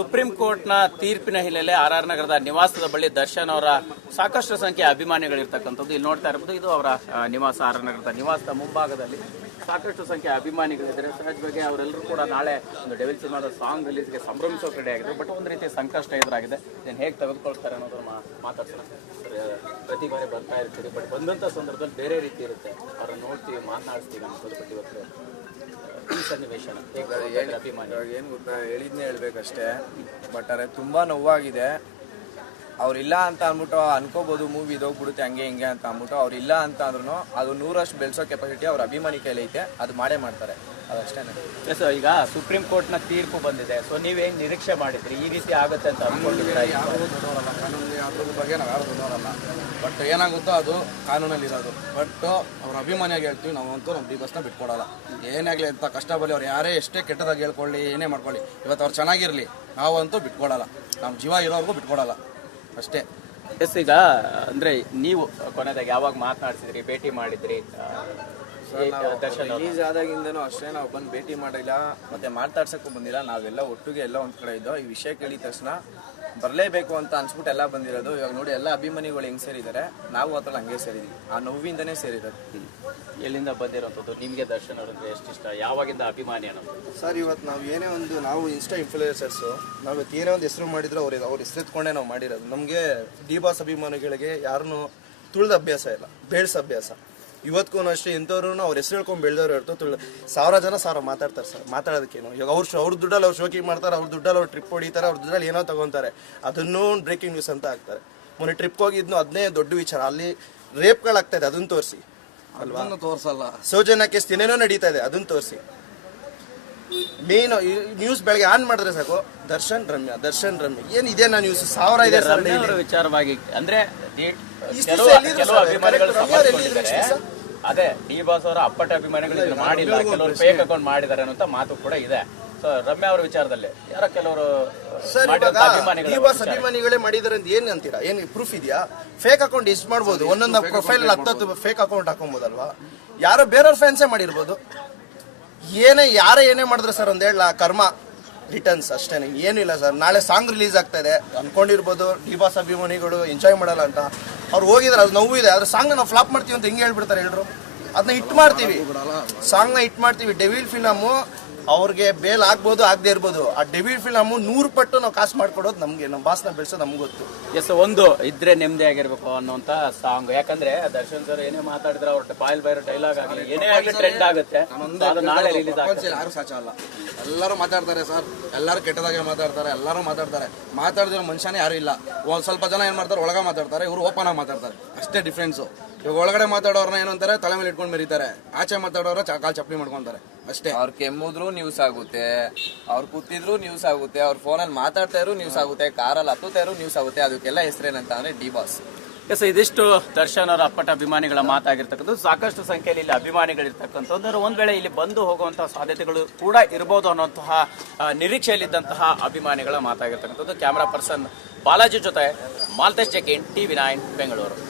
Supreme ಕೋರ್ಟ್ನ ತೀರ್ಪಿನ ಹಿನ್ನೆಲೆ ಆರ್ ಆರ್ ನಗರದ ನಿವಾಸದ ಬಳಿ ದರ್ಶನ್ ಅವರ ಸಾಕಷ್ಟು ಸಂಖ್ಯೆ ಅಭಿಮಾನಿಗಳಿರ್ತಕ್ಕಂಥದ್ದು. ಇಲ್ಲಿ ನೋಡ್ತಾ ಇರ್ಬೋದು, ಇದು ಅವರ ನಿವಾಸ, ಆರ್ ಆರ್ ನಗರದ ನಿವಾಸದ ಮುಂಭಾಗದಲ್ಲಿ ಸಾಕಷ್ಟು ಸಂಖ್ಯೆ ಅಭಿಮಾನಿಗಳಿದ್ದಾರೆ. ಸಹಜವಾಗಿ ಅವರೆಲ್ಲರೂ ಕೂಡ ನಾಳೆ ಒಂದು ಡೆವಿಲ್ ಸಿನಿಮಾದ ಸಾಂಗ್ ರಿಲೀಸ್ಗೆ ಸಂಭ್ರಮಿಸೋಕೆ ರೆಡಿ ಆಗಿದೆ. ಬಟ್ ಒಂದು ರೀತಿ ಸಂಕಷ್ಟ ಎದುರಾಗಿದೆ. ಇದನ್ನು ಹೇಗೆ ತೆಗೆದುಕೊಳ್ತಾರೆ ಅನ್ನೋದ್ರ ಮಾತಾಡ್ತಾರೆ ಪ್ರತಿ ಬಾರಿ ಬರ್ತಾ ಇರ್ತೀರಿ, ಬಟ್ ಬಂದಂಥ ಸಂದರ್ಭದಲ್ಲಿ ಬೇರೆ ರೀತಿ ಇರುತ್ತೆ. ಅವ್ರನ್ನ ನೋಡ್ತೀವಿ ಮಾತನಾಡ್ತೀವಿ ಅನ್ನೋದ್ರ ಬಗ್ಗೆ ಇವತ್ತು. ಈ ಸನ್ನಿವೇಶನ ಇವಾಗ ಏನು ಗೊತ್ತಾ ಹೇಳಿದ್ನೇ ಹೇಳ್ಬೇಕಷ್ಟೇ. ಬಟ್ ಅರೆ ತುಂಬ ನೋವಾಗಿದೆ. ಅವ್ರಿಲ್ಲ ಅಂತ ಅಂದ್ಬಿಟ್ಟು ಅನ್ಕೋಬೋದು ಮೂವಿ ಇದೋಗ್ಬಿಡುತ್ತೆ ಹಂಗೆ ಹಿಂಗೆ ಅಂತ ಅಂದ್ಬಿಟ್ಟು. ಅವ್ರಿಲ್ಲ ಅಂತ ಅಂದ್ರೂ ಅದು ನೂರಷ್ಟು ಬೆಳೆಸೋ ಕೆಪಾಸಿಟಿ ಅವ್ರ ಅಭಿಮಾನಿ ಕೈಲಿ ಐತೆ. ಅದು ಮಾಡೇ ಮಾಡ್ತಾರೆ. ಅದಷ್ಟೇ ಸೊ ಈಗ ಸುಪ್ರೀಂ ಕೋರ್ಟ್ನ ತೀರ್ಪು ಬಂದಿದೆ. ಸೊ ನೀವೇನ್ ನಿರೀಕ್ಷೆ ಮಾಡಿದ್ರಿ? ಈ ರೀತಿ ಆಗುತ್ತೆ ಅಂತ ಅನ್ಕೊಂಡಿದ್ದೀರಾ ಯಾರು ಅದ್ರ ಬಗ್ಗೆ ನಾವು ಯಾರು ದೊಡ್ಡವರಲ್ಲ ಬಟ್ ಏನಾಗುತ್ತೋ ಅದು ಕಾನೂನಲ್ಲಿ ಇರೋದು ಬಟ್ ಅವ್ರ ಅಭಿಮಾನಿಯಾಗಿ ಹೇಳ್ತೀವಿ, ನಾವಂತೂ ನಮ್ಮ ಡಿ ಬಸ್ನ ಬಿಟ್ಕೊಡಲ್ಲ. ಏನಾಗಲಿ ಅಂತ ಕಷ್ಟ ಬರಲಿ ಅವ್ರು ಯಾರೇ ಎಷ್ಟೇ ಕೆಟ್ಟದಾಗಿ ಹೇಳ್ಕೊಳ್ಳಿ, ಏನೇ ಮಾಡ್ಕೊಳ್ಳಿ. ಇವತ್ತು ಅವ್ರು ಚೆನ್ನಾಗಿರಲಿ, ನಾವಂತೂ ಬಿಟ್ಕೊಡಲ್ಲ. ನಮ್ಮ ಜೀವ ಇರೋರ್ಗೂ ಬಿಟ್ಕೊಡಲ್ಲ. ಅಷ್ಟೇ. ಎಸ್, ಈಗ ಅಂದರೆ ನೀವು ಕೊನೆಯದಾಗಿ ಯಾವಾಗ ಮಾತನಾಡಿಸಿದ್ರಿ, ಭೇಟಿ ಮಾಡಿದ್ರಿ? ರಿಲೀಸ್ ಆದಾಗಿಂದನೂ ಅಷ್ಟೇ ನಾವು ಬಂದು ಭೇಟಿ ಮಾಡಿಲ್ಲ. ಮತ್ತೆ ಮಾತಾಡ್ಸಕ್ಕೂ ಬಂದಿಲ್ಲ ನಾವೆಲ್ಲ ಒಟ್ಟಿಗೆ ಎಲ್ಲ ಒಂದ್ ಕಡೆ ಇದ್ದೋ ಈ ವಿಷಯ ಕೇಳಿದ ತಕ್ಷಣ ಬರಲೇಬೇಕು ಅಂತ ಅನ್ಸ್ಬಿಟ್ಟು ಎಲ್ಲ ಬಂದಿರೋದು. ಇವಾಗ ನೋಡಿ ಎಲ್ಲ ಅಭಿಮಾನಿಗಳು ಹೆಂಗ್ ಸೇರಿದ್ದಾರೆ ನಾವು ಅದ್ರಲ್ಲಿ ಹಂಗೆ ಸೇರಿದ್ವಿ. ಆ ನೋವಿಂದನೇ ಸೇರಿರೋದು. ಎಲ್ಲಿಂದ ಬಂದಿರೋದು ನಿಮ್ಗೆ ದರ್ಶನ್ ಅವ್ರಂದ್ರೆ ಎಷ್ಟು ಇಷ್ಟ? ಯಾವಾಗಿಂದ ಅಭಿಮಾನಿ ಅನ್ನೋದು? ಸರ್ ಇವತ್ತು ನಾವು ಏನೇ ಒಂದು ನಾವು ಇನ್ಸ್ಟಾ ಇನ್ಫ್ಲೂಯೆನ್ಸರ್ಸು ನಾವು ಇವತ್ತು ಏನೇ ಒಂದು ಹೆಸರು ಮಾಡಿದ್ರು ಅವ್ರಿಗೆ ಅವ್ರ ಹೆಸರು ಎತ್ಕೊಂಡೇ ನಾವು ಮಾಡಿರೋದು. ನಮಗೆ ಡಿಬಾಸ್ ಅಭಿಮಾನಿಗಳಿಗೆ ಯಾರನ್ನು ತುಳಿದ ಅಭ್ಯಾಸ ಇಲ್ಲ ಬೇಳ್ಸ ಅಭ್ಯಾಸ. ಇವತ್ತಿಗೂ ಅಷ್ಟೇ ಇಂಥವ್ರು ಅವ್ರ ಹೆಸರು ಹೇಳ್ಕೊಂಡು ಬೆಳೆದವ್ರು ಇರ್ತೋ ತುಳ್ದ ಸಾವಿರ ಜನ ಸಾವಿರ ಮಾತಾಡ್ತಾರೆ ಸರ್ ಮಾತಾಡೋದಕ್ಕೇನು ಇವಾಗ ಅವ್ರು ಅವ್ರ ದುಡ್ಡಲ್ಲಿ ಅವ್ರು ಶೋಕಿಂಗ್ ಮಾಡ್ತಾರೆ ಅವ್ರ ದುಡ್ಡಲ್ಲಿ ಅವ್ರು ಟ್ರಿಪ್ ಹೊಡಿತಾರೆ ಅವ್ರ ದುಡ್ಡಲ್ಲಿ ಏನೋ ತಗೊತಾರೆ. ಅದನ್ನೂ ಬ್ರೇಕಿಂಗ್ ನ್ಯೂಸ್ ಅಂತ ಹಾಕ್ತಾರೆ. ಮೊನ್ನೆ ಟ್ರಿಪ್ ಹೋಗಿದ್ನು ಅದನ್ನೇ ದೊಡ್ಡ ವಿಚಾರ. ಅಲ್ಲಿ ರೇಪ್ಗಳಾಗ್ತಾ ಇದೆ ಅದನ್ನು ತೋರಿಸಿ. ಅಲ್ವಾ? ತೋರಿಸಲ್ಲ ತೋರ್ಸಲ್ಲ. ಸೌಜನ್ಯ ಕೇಸ್ ಏನೇನೋ ನಡೀತಾ ಇದೆ ಅದನ್ನ ತೋರಿಸಿ. ಮೇನ್ ನ್ಯೂಸ್ ಬೆಳಗ್ಗೆ ಆನ್ ಮಾಡಿದ್ರೆ ಸಾಕು. ದರ್ಶನ್ ರಮ್ಯ ದರ್ಶನ್ ರಮ್ಯ. ಏನ್ ಇದೆ ನಾ ನ್ಯೂಸ್ ಸಾವಿರ ಇದೆ ಸರ್ ರಮ್ಯಾ ವಿಚಾರವಾಗಿ ಅಂದ್ರೆ? ಅದೇ ಡಿ ಬಾಸ್ ಅವರ ಅಪ್ಪಟ ಅಭಿಮಾನಿಗಳು ಇದನ್ನ ಮಾಡಿಲ್ಲ ಕೆಲವರು ಫೇಕ್ ಅಕೌಂಟ್ ಮಾಡಿದ್ದಾರೆ ಅನ್ನೋ ಮಾತು ಕೂಡ ಇದೆ. ಸೊ ರಮ್ಯಾ ಅವರ ವಿಚಾರದಲ್ಲಿ ಯಾರೋ ಕೆಲವರು ಡಿ ಬಾಸ್ ಅಭಿಮಾನಿಗಳೇ ಮಾಡಿದಾರೆ ಅಂತ ಏನ್ ಅಂತೀರಾ? ಏನ್ ಪ್ರೂಫ್ ಇದೆಯಾ? ಫೇಕ್ ಅಕೌಂಟ್ ಎಷ್ಟು ಮಾಡ್ಬೋದು? ಒಂದೊಂದು ಪ್ರೊಫೈಲ್ ಹತ್ತತ್ತು ಫೇಕ್ ಅಕೌಂಟ್ ಹಾಕೊಬೋದಲ್ವಾ? ಯಾರೋ ಬೇರೆಯವ್ರ ಫ್ಯಾನ್ಸೇ ಮಾಡಿರ್ಬೋದು. ಏನೇ ಯಾರೇ ಏನೇ ಮಾಡಿದ್ರೆ ಸರ್ ಒಂದ್ ಹೇಳ, ಕರ್ಮ ರಿಟರ್ನ್ಸ್ ಏನು ಏನಿಲ್ಲ ಸರ್. ನಾಳೆ ಸಾಂಗ್ ರಿಲೀಸ್ ಆಗ್ತಾ ಇದೆ. ಅನ್ಕೊಂಡಿರ್ಬೋದು ಡಿ ಬಾಸ್ ಅಭಿಮಾನಿಗಳು ಎಂಜಾಯ್ ಮಾಡಲ್ಲ ಅಂತ. ಅವ್ರು ಹೋಗಿದ್ರೆ, ಅದು ನೋವು ಇದೆ. ಆದ್ರೆ ಸಾಂಗ್ ನಾವು ಫ್ಲಾಪ್ ಮಾಡ್ತೀವಿ ಅಂತ ಹೆಂಗೆ ಹೇಳ್ಬಿಡ್ತಾರೆ ಎಲ್ರು. ಅದನ್ನ ಹಿಟ್ ಮಾಡ್ತೀವಿ. ಸಾಂಗ್ನ ಹಿಟ್ ಮಾಡ್ತೀವಿ. ಡೆವಿಲ್ ಫಿಲಮು ಅವ್ರಿಗೆ ಬೇಲ್ ಆಗ್ಬೋದು ಆಗದೆ ಇರ್ಬೋದು. ಆ ಡೆವಿಲ್ ಫಿಲಮು ನೂರು ಪಟ್ಟು ನಾವು ಕಾಸು ಮಾಡ್ಕೊಡೋದು ನಮಗೆ ನಮ್ಮ ಬಾಸ್ನ ಬೆಳೆಸೋದು ನಮ್ಗೆ ಗೊತ್ತು. ಎಸ್ ಒಂದು ಇದ್ರೆ ನೆಮ್ಮದಿ ಆಗಿರ್ಬೇಕು ಅನ್ನುವಂತ ಸಾಂಗ್ ಯಾಕಂದ್ರೆ ದರ್ಶನ್ ಸರ್ ಏನೇ ಮಾತಾಡಿದ್ರೆ ಅವ್ರ ಬಾಯಲ್ ಬೈರೋ ಡೈಲಾಗ್ ಆಗಲಿ ಏನೇ ಆಗಲಿ ಟ್ರೆಂಡ್ ಆಗುತ್ತೆ. ಅದು ನಾಳೆ ರಿಲೀಸ್ ಆಗುತ್ತೆ ಯಾರು ಸಾಚ ಅಲ್ಲ. ಎಲ್ಲರೂ ಮಾತಾಡ್ತಾರೆ ಸರ್ ಎಲ್ಲರೂ ಕೆಟ್ಟದಾಗೆ ಮಾತಾಡ್ತಾರೆ ಎಲ್ಲರೂ ಮಾತಾಡ್ತಾರೆ. ಮಾತಾಡಿದ್ರೆ ಮನುಷ್ಯನೇ ಯಾರು ಇಲ್ಲ. ಒಂದ್ ಸ್ವಲ್ಪ ಜನ ಏನ್ ಮಾಡ್ತಾರೆ ಒಳಗೆ ಮಾತಾಡ್ತಾರೆ ಇವರು ಓಪನ್ ಆಗಿ ಮಾತಾಡ್ತಾರೆ. ಅಷ್ಟೇ ಡಿಫ್ರೆನ್ಸು ಇವಾಗ ಒಳಗಡೆ ಮಾತಾಡೋರ್ನ ಏನು ಅಂತಾರೆ? ತಲೆ ಮೇಲೆ ಇಟ್ಕೊಂಡು ಮೆರೀತಾರೆ. ಆಚೆ ಮಾತಾಡೋರ ಚ- ಕಾಲ್ ಚಪ್ಪಲಿ ಮಾಡ್ಕೊಂತಾರೆ. ಅಷ್ಟೇ. ಅವ್ರು ಕೆಮ್ಮುದ್ರು ನ್ಯೂಸ್ ಆಗುತ್ತೆ. ಅವ್ರು ಕೂತಿದ್ರು ನ್ಯೂಸ್ ಆಗುತ್ತೆ. ಅವ್ರ ಫೋನಲ್ಲಿ ಮಾತಾಡ್ತಾ ಇದ್ರು ನ್ಯೂಸ್ ಆಗುತ್ತೆ. ಕಾರಲ್ಲಿ ಹತ್ತುತ್ತಾ ಇದ್ರು ನ್ಯೂಸ್ ಆಗುತ್ತೆ. ಅದಕ್ಕೆಲ್ಲ ಹೆಸರೇನಂತ ಅಂದ್ರೆ ಡಿ ಬಾಸ್. ಎಸ್ ಇದಿಷ್ಟು ದರ್ಶನ್ ಅವರ ಅಪ್ಪಟ ಅಭಿಮಾನಿಗಳ ಮಾತಾಗಿರ್ತಕ್ಕಂಥದ್ದು. ಸಾಕಷ್ಟು ಸಂಖ್ಯೆಯಲ್ಲಿ ಇಲ್ಲಿ ಅಭಿಮಾನಿಗಳಿರ್ತಕ್ಕಂಥದ್ದು. ಅಂದ್ರೆ ಒಂದ್ ವೇಳೆ ಇಲ್ಲಿ ಬಂದು ಹೋಗುವಂತಹ ಸಾಧ್ಯತೆಗಳು ಕೂಡ ಇರಬಹುದು ಅನ್ನುವಂತಹ ಆ, ನಿರೀಕ್ಷೆಯಲ್ಲಿದ್ದಂತಹ ಅಭಿಮಾನಿಗಳ ಮಾತಾಗಿರ್ತಕ್ಕಂಥದ್ದು. ಕ್ಯಾಮರಾ ಪರ್ಸನ್ ಬಾಲಾಜಿ ಜೊತೆ ಮಾಲ್ತೇಶ್ ಜೆಕೆನ್ ಟಿವಿ ನೈನ್ ಬೆಂಗಳೂರು.